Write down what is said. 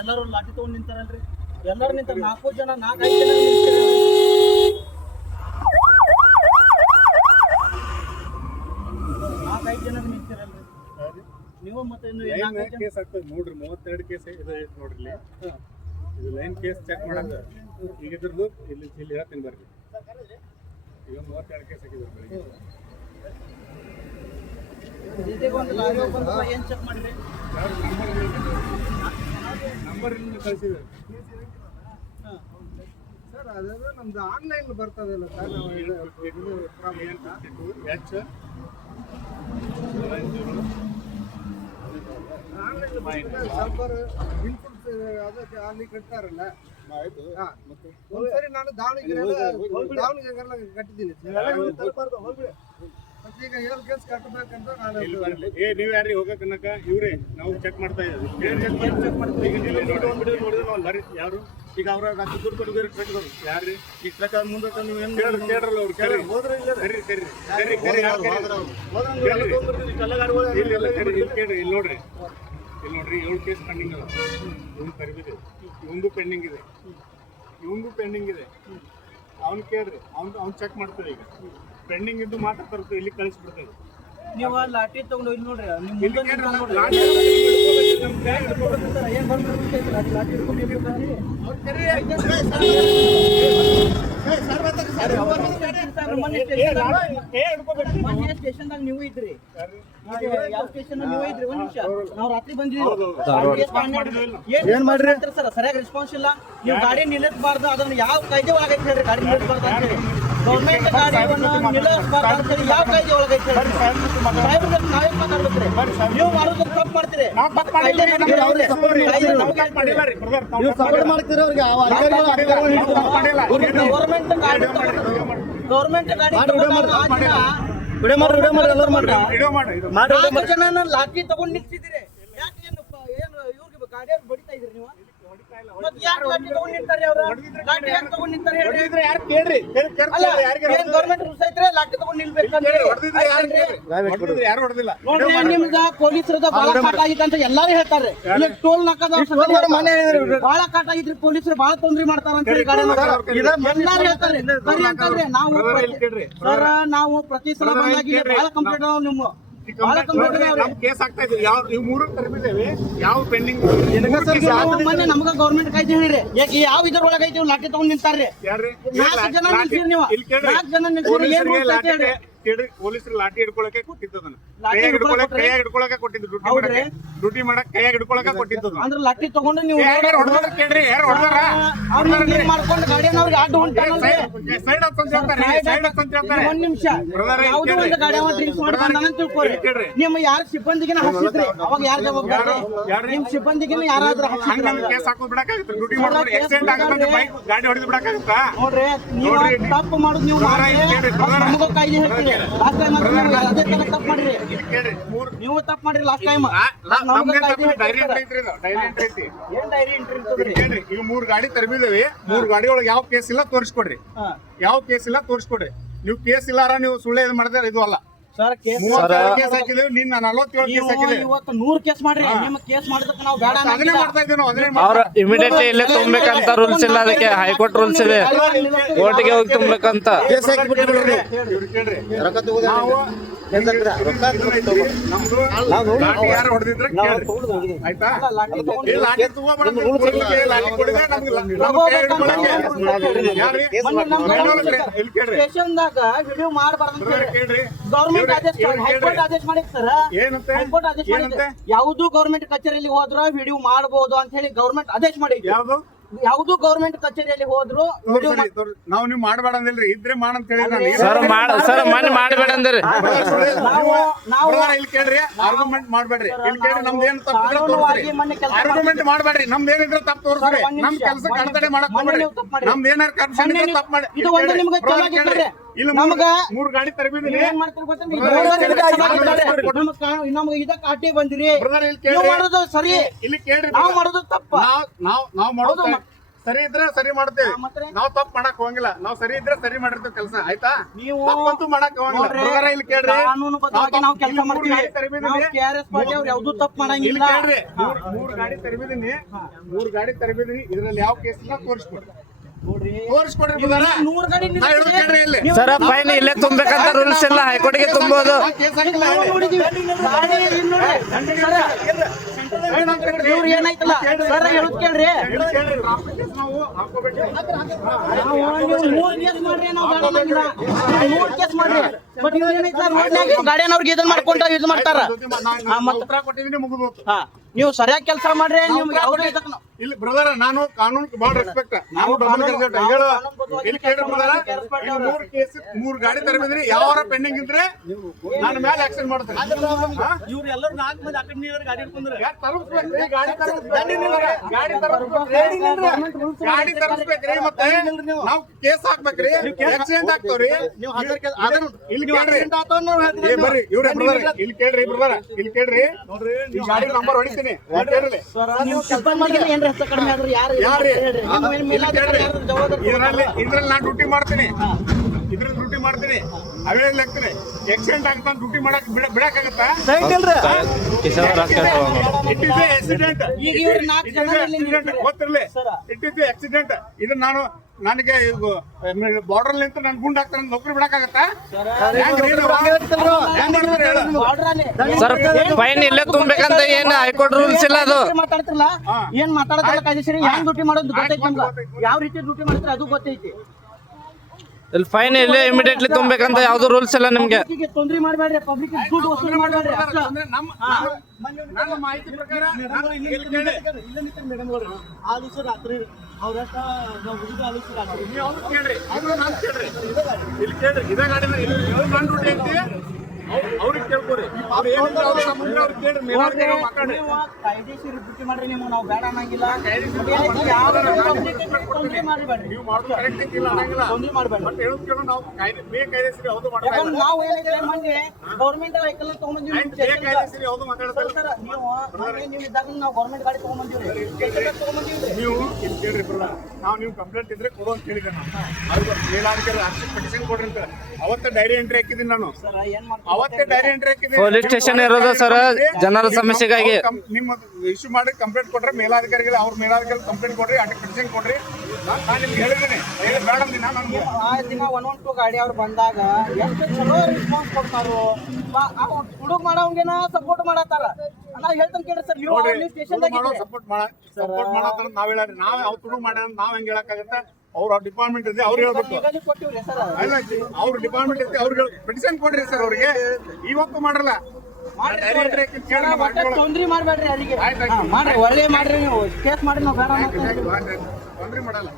ಎಲ್ಲರೂ ಲಾಠಿ ತಗೊಂಡ್ ನಿಂತಾರಲ್ರಿ, ಎಲ್ಲರೂ ನಿಂತಾರ. 4 ಜನ 4-5 ಜನ ನಿಂತಿರಲ್ರಿ ನೀವು. ಮತ್ತೆ ಕೇಸ್ ಆಗ್ತದೆ ನೋಡ್ರಿ, 32 ಕೇಸ್ ಇದೆ ನೋಡ್ರಿ. ಇದು ಲೈನ್ ಕೇಸ್ ಚೆಕ್ ಮಾಡಂಗ ಈಗ ಇದ್ರದ್ದು ಇಲ್ಲಿ ಹೇಳ್ತೀನಿ ಬರ್ರಿ. ಈಗ 32 ಕೇಸ್ ಹಾಕಿದ್ರು ಬೆಳಿಗ್ಗೆ. ಏನ್ ಚೆಕ್ ಮಾಡಿರಿ? ನಂಬರ್ ಇಲ್ಲಿ ಕಳಿಸಿದ್ರು ಸರ್. ಅದೇ ನಮ್ದು ಆನ್ಲೈನ್ ಬರ್ತದಲ್ಲ ಸರ್. ನಾವು ಸಂಪರ್ ಇನ್ಪುಟ್ಸ್ ಅದಕ್ಕೆ ಅಲ್ಲಿ ಕಟ್ತಾರಲ್ಲ. ಒಂದ್ಸರಿ ನಾನು ದಾವಣಗೆರೆ ಕಟ್ಟಿದ್ದೀನಿ. ಈಗ 7 ಕೇಸ್ ಕಟ್ಟಬೇಕಂತ ನಾನು ನೀವ್ ಯಾರಿಗೆ ಹೋಗಕ್ಕನ್ನಕ ಇವ್ರೆ ನಾವು ಚೆಕ್ ಮಾಡ್ತಾ ಇದ್ದೀವಿ. ಯಾರು ಈಗ ಅವ್ರ ದುಡ್ಡು ಕೊಟ್ಟಿದ್ದಾರೆ ಟ್ರಕ್ ಯಾರ್ರಿ ಈ ಟ್ರಕ್ ಮುಂದೆ ನೀವು ಏನ್ ಕೇಳ್ರಲ್ಲ ಅವ್ರು ಕರಿ ಇಲ್ಲಿ ನೋಡ್ರಿ 7 ಕೇಸ್ ಪೆಂಡಿಂಗ್ ಅದ. ಇವ್ನು ಕರಿಬಿದೆ, ಇವಂದು ಪೆಂಡಿಂಗ್ ಇದೆ. ಅವ್ನು ಕೇಳ್ರಿ, ಅವ್ನು ಚೆಕ್ ಮಾಡ್ತಾರೆ. ಈಗ ಪೆಂಡಿಂಗ್ ಇದ್ದು ಮಾತ್ರ ತರುತ್ತೆ, ಇಲ್ಲಿ ಕಳಿಸ್ಬಿಡ್ತೇವೆ. ನೀವು ಲಾಠಿ ತಗೊಂಡು ಇಲ್ಲಿ ನೋಡ್ರಿ, ಸ್ಟೇಷನ್ದಾಗ ನೀವು ಇದ್ರಿ. ಯಾವ ಸ್ಟೇಷನ್ ನೀವು ಇದ್ರಿ? 1 ನಿಮಿಷ, ನಾವು ರಾತ್ರಿ ಬಂದಿದ್ವಿ. ಏನ್ ಮಾಡ್ರಿ ಸರ್? ಸರಿಯಾಗಿ ರೆಸ್ಪಾನ್ಸ್ ಇಲ್ಲ. ನೀವು ಗಾಡಿ ನಿಲ್ಲಿಸಬಾರ್ದು, ಅದನ್ನ ಯಾವ ಕಾಯ್ದೆ ಒಳಗೈತೆ ಹೇಳ್ರಿ? ಗಾಡಿ ನಿಲ್ಲಿಸಬಾರ್ದು ಅಂತ ಹೇಳಿ ಗೌರ್ಮೆಂಟ್ ಗಾಡಿಯನ್ನು ನಿಲ್ಲಿಸಬಾರ್ದು ಅಂತ ಹೇಳಿ ಯಾವ ಕಾಯ್ದೆ ಒಳಗೈತೆ ಹೇಳ್ರಿ? ನಾವೇ ಮಾತಾಡ್ಬೇಕ್ರಿ. ನೀವು ಮಾಡೋದು ತಪ್ಪು ಮಾಡ್ತೀರಿ. ಗೌರ್ಮೆಂಟ್ ಗಾಡಿ ಲಾಠಿ ತಗೊಂಡ್ ನಿಲ್ಸಿದಿರಿ. ಯಾಕೆ ಏನು ಇವ್ರಿಗೆ ಗಾಡಿಯವ್ರು ಬಡಿತಾ ಇದ್ರಿ ನೀವು? ಮತ್ತೆ ಯಾಕೆ ಲಾಠಿ ತಗೊಂಡ್ ನಿಂತಾರೆ? ಅವ್ರು ಲಾಠಿ ಯಾಕೆ ತಗೊಂಡ್ ನಿಂತಾರೆ ಹೇಳ್ರಿ? ಗೌರ್ಮೆಂಟ್ ರೂಲ್ಸ್ ಐತ್ರಿ, ಲಾಠಿ ತಗೊಂಡ್ ನಿಲ್ಬೇಕಂದ್ರೆ ನೋಡ್ರಿ. ನಿಮ್ದ ಪೊಲೀಸರದ ಬಾಳ ಕಾಟ ಆಗಿತ್ತು ಅಂತ ಎಲ್ಲಾರು ಹೇಳ್ತಾರೆ. ಟೋಲ್ ನಾಕದ ಬಾಳ ಕಾಟ ಆಗಿದ್ರಿ, ಪೊಲೀಸರು ಬಾಳ ತೊಂದ್ರೆ ಮಾಡ್ತಾರ ಅಂತ ಹೇಳಿ ಗಾಡಿ ಎಲ್ಲಾರು ಹೇಳ್ತಾರೆ. ಸರಿ ಅಂತಂದ್ರೆ ನಾವು ಪ್ರತಿ ಸಲ ಬಂದಾಗಿ ಬಾಳ ಕಂಪ್ಲೇಂಟ್ ಅದಾವ. ನಿಮ್ಮ ಕೇಸ್ ಆಗ್ತಾ ಇದೆ. ಇವ್ 3 ತರಬಿದ್ದೇವೆ. ಯಾವ ಪೆಂಡಿಂಗ್ ಮೊನ್ನೆ ನಮಗ ಗೌರ್ಮೆಂಟ್ ಕಾಯ್ದೆ ಹೇಳಿರಿ. ಯಾವ ಇದ್ರೊಳಗೆ ಐತಿ ಲಾಠಿ ತಗೊಂಡ್ ನಿಂತಾರ್ರಿ. 4 ಜನ ನಿಲ್ಸಿರಿ ನೀವು. 4 ಜನ ನಿಲ್ಸಿರಿ. ಏನ್ ಹೇಳ್ರಿ? ಪೊಲೀಸರು ಲಾಠಿ ಹಿಡ್ಕೊಳಕ್ಕೆ ಕೊಟ್ಟಿದ್ದದನ್ನ ಕೈಯಾಗ ಹಿಡ್ಕೊಳಕ್ಕೆ ಕೊಟ್ಟಿದ್ದು. ಡ್ಯೂಟಿ ಮಾಡಕ್ ಕೈಯಾಗ ಹಿಡ್ಕೊಳಕ್ಕೆ ಕೊಟ್ಟಿದ್ದು. ಅಂದ್ರೆ ಲಾಠಿ ತಗೊಂಡು ನೀವು ಕೇಳ್ರಿ, ಯಾರು ಹೊಡೆದಾರ ಮಾಡ್ಕೊಂಡು ಗಾಡಿಯವ್ರಿಗೆ ಅಡ್ಡ ಹೊಂಟಾರ. ಸೈಡ್ ಅಂತ ಹೇಳ್ತಾರೆ. 1 ನಿಮಿಷ, ಯಾವುದೋ ಒಂದು ಗಾಡಿ ಡ್ರಿಂಕ್ಸ್ ಮಾಡ್ಕೊಂಡ ತಿಳ್ಕೊರಿ. ನಿಮ್ಮ ಯಾರ ಸಿಬ್ಬಂದಿಗಿನ ಹಚ್ಚಿದ್ರಿ? ಅವಾಗ ಯಾರ ಜವಾಬ್ದಾರಿ? ನಿಮ್ ಸಿಬ್ಬಂದಿಗಿನ ಯಾರಾದ್ರೂ ಕೇಸ್ ಹಾಕೋದ್ ಬಿಡಕ್ಕಾಗುತ್ತೆ. ಡ್ಯೂಟಿ ಮಾಡಿದ್ರೆ ಆಕ್ಸಿಡೆಂಟ್ ಆಗುತ್ತೆ, ಬೈಕ್ ಗಾಡಿ ಹೊಡೆದು ಬಿಡಕ್ಕಾಗುತ್ತಾ? ನೋಡ್ರಿ, ನೀವು ತಪ್ಪು ಮಾಡುದು ನೀವು ನಮಗ ಕಾಯ್ದೆ ಹೇಳ್ತೀರಿ. ಲಾಸ್ಟ್ ಟೈಮ್ ಅದೇ ತರ ತಪ್ಪು ಮಾಡ್ರಿ. ನೀವು ತಪ್ಪು ಮಾಡ್ರಿ ಲಾಸ್ಟ್ ಟೈಮ್. ಏನ್ ಡೈರಿ ಎಂಟ್ರಿ? ಈಗ 3 ಗಾಡಿ ತರಬಿದ್ದೇವೆ. 3 ಗಾಡಿ ಒಳಗೆ ಯಾವ ಕೇಸ್ ಇಲ್ಲ ತೋರಿಸ್ಕೊಡ್ರಿ. ನೀವು ಕೇಸ್ ಇಲ್ಲಾರ ನೀವು ಸುಳ್ಳೆ ಮಾಡಿದ್ರೆ ಇದು ಅಲ್ಲ ಸರ್. ಕೇಸ್ ಹಾಕಿದೇವೆ. ನಿನ್ನ 47 ಕೇಸ್ ಹಾಕಿದೆ. ಇವತ್ತು 100 ಕೇಸ್ ಮಾಡ್ರಿ. ನಿಮ್ಮ ಕೇಸ್ ಮಾಡಿದಕ್ಕೆ ನಾವು ಬೇಡ ಅದನ್ನೇ ಮಾಡ್ತಾ ಇದ್ದೀವಿ. ಅವ್ರ ಇಮಿಡಿಯೇಟ್ಲಿ ಇಲ್ಲೇ ತುಂಬಬೇಕಂತ ರೂಲ್ಸ್ ಇಲ್ಲ. ಅದಕ್ಕೆ ಹೈಕೋರ್ಟ್ ರೂಲ್ಸ್ ಇದೆ, ಕೋರ್ಟ್ಗೆ ಹೋಗಿ ತುಂಬಬೇಕಂತ. ಯಾರು ಹೊಡೆದಿದ್ರೆ ಆಯ್ತಾ? ಸ್ಟೇಷನ್ದಾಗ ವಿಡಿಯೋ ಮಾಡಬಾರ್ದು ಗೌರ್ಮೆಂಟ್ ಆದೇಶ, ಹೈಕೋರ್ಟ್ ಆದೇಶ ಮಾಡಿದ್ ಸರ್. ಹೈಕೋರ್ಟ್ ಆದೇಶ ಮಾಡಿದ್ರೆ ಯಾವ್ದು ಗೌರ್ಮೆಂಟ್ ಕಚೇರಿಯಲ್ಲಿ ಹೋದ್ರ ವಿಡಿಯೋ ಮಾಡಬಹುದು ಅಂತ ಹೇಳಿ ಗೌರ್ಮೆಂಟ್ ಆದೇಶ ಮಾಡಿದ್ವಿ. ಯಾವ್ದು ಗೌರ್ಮೆಂಟ್ ಕಚೇರಿಯಲ್ಲಿ ಹೋದ್ರು ನಾವು ನೀವು ಮಾಡಬೇಡ ಅಂದಿಲ್ರಿ, ಇದ್ರೆ ಮಾಡಂತ ಹೇಳಿ. ಸರ್ ಮನೆ ಮಾಡಬೇಡ ಅಂದ್ರಿ. ಇಲ್ಲಿ ಕೇಳ್ರಿ, ಆರ್ಗ್ಯುಮೆಂಟ್ ಮಾಡ್ಬೇಡ್ರಿ. ಇಲ್ಲಿ ಕೇಳ್ರಿ, ನಮ್ದು ಏನ್ ತಪ್ಪಿದ್ರೆ ತೋರಿಸ್ರಿ. ಆರ್ಗ್ಯುಮೆಂಟ್ ಮಾಡ್ಬೇಡ್ರಿ. ನಮ್ದು ಏನಿದ್ರೆ ತಪ್ಪು ತೋರಿಸ್ರಿ. ನಮ್ ಕೆಲಸ ಕಡತಡೆ ಮಾಡಕ್ ಹೋಗ್ಬೇಡ್ರಿ. ನಮ್ದು ಏನಾರ ಕರ್ಷನ್ ಇದ್ರೆ ತಪ್ಪು ಮಾಡಿ. ಇದು ಒಂದು ನಿಮ್ಗೆ ಚೆನ್ನಾಗಿದ್ರೆ ಇಲ್ಲಿ ನಮಗ 3 ಗಾಡಿ ತರಬಿದ್ರಿ. ಏನ್ ಮಾಡ್ತೀರಿ ನಮ್ಗೆ ಇದಕ್ಕೆ ಅಡ್ಡಿ ಬಂದಿರಿ. ಮಾಡೋದು ಸರಿ, ಇಲ್ಲಿ ಕೇಳ್ರಿ, ನಾವು ಮಾಡೋದು ತಪ್ಪ. ನಾವು ಮಾಡೋದು ಸರಿ ಇದ್ರೆ ಸರಿ ಮಾಡ್ತೇವೆ. ಮತ್ತೆ? ನಾವು ತಪ್ಪು ಮಾಡಕ್ ಹೋಗಂಗಿಲ್ಲ. ನಾವು ಸರಿ ಇದ್ರೆ ಸರಿ ಮಾಡಿರ್ತೀವಿ ಕೆಲಸ, ಆಯ್ತಾ? ನೀವು ತಪ್ಪಂತೂ ಮಾಡಕ್ ಹೋಗಂಗಿಲ್ಲ. ನೋಡ್ರಿ, ಬ್ರದರ, ಇಲ್ಲಿ ಕೇಳ್ರಿ. ಕಾನೂನುಬದ್ಧವಾಗಿ ನಾವು ಕೆಲಸ ಇಲ್ಲಿ ಮೂರು ಮಾಡ್ತೀವಿ. ಗಾಡಿ ತರಬೇತಿನಿ. ನಾವು KRS ಪಾರ್ಟಿ ಅವ್ರು ಯಾವ್ದು ತಪ್ಪು ಇಲ್ಲಿ ಮಾಡಂಗಿಲ್ಲ. ಕೇಳ್ರಿ. ಮೂರು ಗಾಡಿ ತರಬೇತಿನಿ. 3 ಗಾಡಿ ತರಬೇತಿನಿ. ಇದ್ರಲ್ಲಿ ಯಾವ ಕೇಸ್ ಇಲ್ಲ ತೋರಿಸ್ಕೊಡ್ರಿ. ತೋರಿಸ್ಕೊಡ್ರಿ ಬ್ರದರ. 100 ಗಾಡಿ ನಾ ಹೇಳೋದು ಕೇಳ್ರಿ ಇಲ್ಲಿ. ಸರ್ ಫೈನ್ ಇಲ್ಲೇ ತುಂಬಬೇಕಂತ ರೂಲ್ಸ್ ಇಲ್ಲ, ಹೈಕೋರ್ಟ್ಗೆ ತುಂಬೋದು. ಕೇಸ್ ಹಾಕಿಲ್ಲ. ನಾವು ನೋಡಿದೀವಿ. ಗಾಡಿ ಇಲ್ಲಿ ನೋಡ್ರಿ. ಸರ್, ಇವ್ರು ಏನಾಯ್ತಲ್ಲ ಸರ್ ಹೇಳೋದ್ ಕೇಳ್ರಿ. ಇಲ್ಲಿ ಕೇಳ್ರಿ. ಟ್ರಾಫಿಕ್ ಕೇಸ್ ನಾವು ಹಾಕೋಬೇಕು. ನೀವು 3 ಕೇಸ್ ಮಾಡ್ರಿ, ನಾವು ಬೇಡ ಅನ್ನಂಗಿಲ್ಲ. 3 ಕೇಸ್ ಮಾಡ್ರಿ. ಬಟ್ ಇವ್ರು ಏನಾಯ್ತಲ್ಲ ರೋಡ್ನ್ಯಾಗ ಗಾಡಿಯವ್ರಿಗೆ ಇದನ್ನ ಮಾಡ್ಕೊಂಡ ಯೂಸ್ ಮಾಡ್ತಾರ. ನಾನು ಉತ್ತರ ಕೊಟ್ಟಿದ್ದೀನಿ, ಮುಗಿದು ಹೋಯ್ತು. ಹಾ, ನೀವು ಸರಿಯಾಗಿ ಕೆಲಸ ಮಾಡ್ರಿ. ನಿಮ್ಗೆ ಯಾವ್ದು ಇದಕ್ಕೆ ಇಲ್ಲಿ ಬ್ರದರ್, ನಾನು ಕಾನೂನು ಬಹಳ ರೆಸ್ಪೆಕ್ಟ್. ನಾವು ಡಬಲ್ ಕೆಲಸ ಹೇಳು. ಇಲ್ಲಿ ಕೇಳ್ರಿ ಬ್ರದರ್, 3 ಕೇಸ್ 3 ಗಾಡಿ ತರಬೇತಿನಿ. ಯಾವಾರ ಪೆಂಡಿಂಗ್ ಇದ್ರೆ ನನ್ನ ಮೇಲೆ ಆಕ್ಷನ್ ಮಾಡ್ತಾರೆ. ಇವ್ರು ಎಲ್ಲರೂ 4 ಮಂದಿ ಆ ಕಡೆ ನೀವ್ರು ಗಾಡಿ ಹಿಡ್ಕೊಂಡ್ರೆ ತರಸ್ಬೇಕ್ರಿ, ಗಾಡಿ ತರಸ್ಬೇಕ್ರಿ, ಗಾಡಿ ತರಸ್ಬೇಕ್ರಿ. ಮತ್ತೆ ನಾವು ಕೇಸ್ ಹಾಕ್ಬೇಕ್ರಿ, ಆಕ್ಸಿಡೆಂಟ್ ಆಗ್ತಾವ್ರಿ. ಇಲ್ಲಿ ಕೇಳ್ರಿ. ಏ ಬರ್ರಿ ಇವ್ರೆ ಬ್ರದರ್, ಇಲ್ಲಿ ಕೇಳ್ರಿ ಬ್ರದರ್, ಇಲ್ಲಿ ಕೇಳ್ರಿ. ಈ ಗಾಡಿ ನಂಬರ್ ಹೊಡಿತೀನಿ, ಕೇಳ್ರಿ. ನೀವು ಸಿಬ್ಬಂದಿಗೆ ಏನ್ರ ಹೆಚ್ಚು ಕಡಿಮೆ ಆದ್ರೆ ಯಾರು ಯಾರ್ರಿ? ಹೇಳ್ರಿ. ನಿಮ್ಮ ಮೇಲೆ ಮೇಲಾಧಿಕಾರಿ ಯಾರು ಜವಾಬ್ದಾರಿ ಇದ್ರಲ್ಲಿ ನಾನು ಡ್ಯೂಟಿ ಮಾಡ್ತೀನಿ. ಇದ್ರಲ್ಲಿ ಡ್ಯೂಟಿ ಮಾಡ್ತೀನಿ, ಅವೇಳಿ ಹಾಕ್ತೀನಿ. ಆಕ್ಸಿಡೆಂಟ್ ಆಗ್ತಾನೆ ಡ್ಯೂಟಿ ಮಾಡಕ್ ಬಿಡಕ್ಕಾಗತ್ತಾ? It is accident. ಈಗ ಇವ್ರು 4 ಜನ ಇಲ್ಲಿ ನಿಂತಿದ್ದಾರೆ. ಗೊತ್ತಿರ್ಲಿ, ಸರ್. It is accident. ಇದು ನನಗೆ ಬಾರ್ಡರ್ ನಿಂತು ನನ್ ಗುಂಡ್ ಹಾಕ್ತಾನೆ, ನೌಕರಿ ಬಿಡಕ್ಕಾಗತ್ತಾ? ಬಾರ್ಡರ್ ಅಲ್ಲಿ ಸರ್ ಫೈನ್ ಇಲ್ಲೇ ತುಂಬಬೇಕಂತ ಏನ್ ಹೈಕೋರ್ಟ್ ರೂಲ್ಸ್ ಇಲ್ಲ ಅದು. ಮಾತಾಡ್ತಿರಲ್ಲ, ಏನ್ ಮಾತಾಡೋದಲ್ಲ ಕಾಯ್ದೆ ಹೆಂಗ್ ಡ್ಯೂಟಿ ಮಾಡೋದು ಗೊತ್ತೈತಿ ನಮ್ಗೆ. ಯಾವ ರೀತಿ ಡ್ಯೂಟಿ ಮಾಡ್ತಾರೆ ಅದು ಗೊತ್ತೈತಿ. ಇಲ್ಲಿ ಫೈನ್ ಇಲ್ಲೇ ಇಮಿಡಿಯೇಟ್ಲಿ ತುಂಬಬೇಕಂತ ಯಾವ್ದು ರೂಲ್ಸ್ ಇಲ್ಲ ನಿಮ್ಗೆ. ಪಬ್ಲಿಕ್ಕಿಗೆ ತೊಂದ್ರೆ ಮಾಡಬೇಡ್ರಿ, ಪಬ್ಲಿಕ್ ದುಡ್ಡು ವಸೂಲಿ ಮಾಡಬೇಡ್ರಿ. ನಮ್ಮ ಮಾಹಿತಿ ಪ್ರಕಾರ ಆ ದಿವಸ ರಾತ್ರಿ ಅವ್ರಷ್ಟ ನಾವು ಹುಡುಗ ಆ ದಿವಸ ರಾತ್ರಿ ನೀವು ಅವ್ರು ಕೇಳ್ರಿ, ಅವ್ರು ನಾನು ಕೇಳ್ರಿ. ಇಲ್ಲಿ ಕೇಳ್ರಿ, ಇದೇ ಗಾಡಿನ ನನ್ನ ಡ್ಯೂಟಿ ಐತಿ, ಅವ್ರಿಗೆ ಕೇಳ್ಕೊರಿ. ಅವ್ರು ಏನಿಲ್ಲ ಅವ್ರ ಸಂಬಂಧ ಅವ್ರಿಗೆ ಕೇಳ್ರಿ, ಮೇಲಾಧಿಕಾರಿ ಮಾತಾಡ್ರಿ. ನೀವು ಕಾಯ್ದೆಶೀರ ಡ್ಯೂಟಿ ಮಾಡ್ರಿ. ನೀವು ನಾವು ಬೇಡ ಅನ್ನಂಗಿಲ್ಲ. ತೊಂದ್ರೆ ಮಾಡಬೇಡ್ರಿ, ನೀವು ಮಾಡೋದು ಕರೆಕ್ಟ್ ಇಲ್ಲ ಅನ್ನಂಗಿಲ್ಲ. ತೊಂದ್ರೆ ಮಾಡಬೇಡ್ರಿ. ಬಟ್ ಹೇಳೋದು ಕೇಳೋ, ನಾವು ಬೇಕಾಯ್ದೆಸರಿ ಯಾವುದು ಮಾಡ್ತಾ ಇಲ್ಲ. ಯಾಕಂದ್ರೆ ನಾವು ಏನಿದ್ರೆ ಮೊನ್ನೆ ಗೌರ್ಮೆಂಟ್ ವೆಹಿಕಲ್ ತಗೊಂಡ್ಬಂದಿವಿ. ಬೇಕಾಯ್ದೆಸರಿ ಯಾವುದು ಮಾತಾಡ್ತಾ ಇಲ್ಲ. ನೀವು ಇದ್ದಾಗ ನಾವು ಗೌರ್ಮೆಂಟ್ ಗಾಡಿ ತಗೊಂಡ್ಬಂದಿವ್ರಿ. ನೀವು ಇಲ್ಲಿ ಕೇಳ್ರಿ ಬ್ರದರ್, ನೀವು ಕಂಪ್ಲೇಂಟ್ ಇದ್ರೆ ಕೊಡು ಅಂತ ಹೇಳಿದೆ ನಾನು. ಅವ್ರಿಗೆ ಮೇಲಾಧಿಕಾರಿ ಪಟಿಷನ್ ಕೊಡ್ರಿ ಅಂತ ಅವತ್ತೇ ಡೈರಿ ಎಂಟ್ರಿ ಹಾಕಿದ್ದೀನಿ ನಾನು. ಅವತ್ತೇ ಡೈರಿ ಎಂಟ್ರಿ ಹಾಕಿದ್ದೀನಿ. ಪೊಲೀಸ್ ಸ್ಟೇಷನ್ ಇರೋದು ಸರ್ ಜನರ ಸಮಸ್ಯೆಗಾಗಿ. ನಿಮ್ಮ ಇಶ್ಯೂ ಮಾಡಿ ಕಂಪ್ಲೇಂಟ್ ಕೊಟ್ರೆ ಮೇಲಾಧಿಕಾರಿಗಳು, ಅವ್ರ ಮೇಲಾಧಿಕಾರಿ ಕಂಪ್ಲೇಂಟ್ ಕೊಡ್ರಿ, ಅದಕ್ಕೆ ಪಟಿಷನ್ ಕೊಡ್ರಿ. ನಾನು ನಿಮ್ಗೆ ಹೇಳಿದ್ದೀನಿ, ಬೇಡ ಅಂದಿನ ನನಗೆ. ಆ ದಿನ 112 ಗಾಡಿ ಅವ್ರು ಬಂದಾಗ ಎಷ್ಟು ಚಲೋ ರೆಸ್ಪಾನ್ಸ್ ಕೊಡ್ತಾರೋ. ಹುಡುಗ ಮಾಡೋಂಗೇನ ಸಪೋರ್ಟ್ ಮಾಡತ್ತಾರ. ನಾವು ಹೇಳ್ತಾನೆ ಕೇಳ್ರಿ ಸರ್, ನೀವು ಸ್ಟೇಷನ್ದಾಗ ಸಪೋರ್ಟ್ ಮಾಡೋ ನಾವ್ ಹೇಳಿ, ನಾವ್ ಯಾವ ತುಡು ಮಾಡ್ಯಾರ ನಾವ್ ಹೆಂಗ್ ಹೇಳಕ್ಕಾಗತ್ತ? ಅವ್ರ ಡಿಪಾರ್ಟ್ಮೆಂಟ್ ಇದೆ, ಅವ್ರು ಹೇಳ್ಬೇಕು. ಕೊಟ್ಟಿವ್ರಿ ಸರ್. ಅಲ್ಲ, ಅವ್ರ ಡಿಪಾರ್ಟ್ಮೆಂಟ್ ಇದೆ, ಅವ್ರಿಗೆ ಪಟಿಷನ್ ಕೊಡ್ರಿ ಸರ್. ಅವ್ರಿಗೆ ಇವತ್ತು ಮಾಡಲ್ಲ, ತೊಂದ್ರೆ ಮಾಡ್ಬೇಡ್ರಿ ಯಾರಿಗೆ. ಆಯ್ತು. ಮಾಡ್ರಿ, ಒಳ್ಳೆ ಮಾಡ್ರಿ, ನೀವು ಕೇಸ್ ಮಾಡ್ರಿ, ನಾವು ಬೇಡ ತೊಂದ್ರೆ ಮಾಡಲ್ಲ.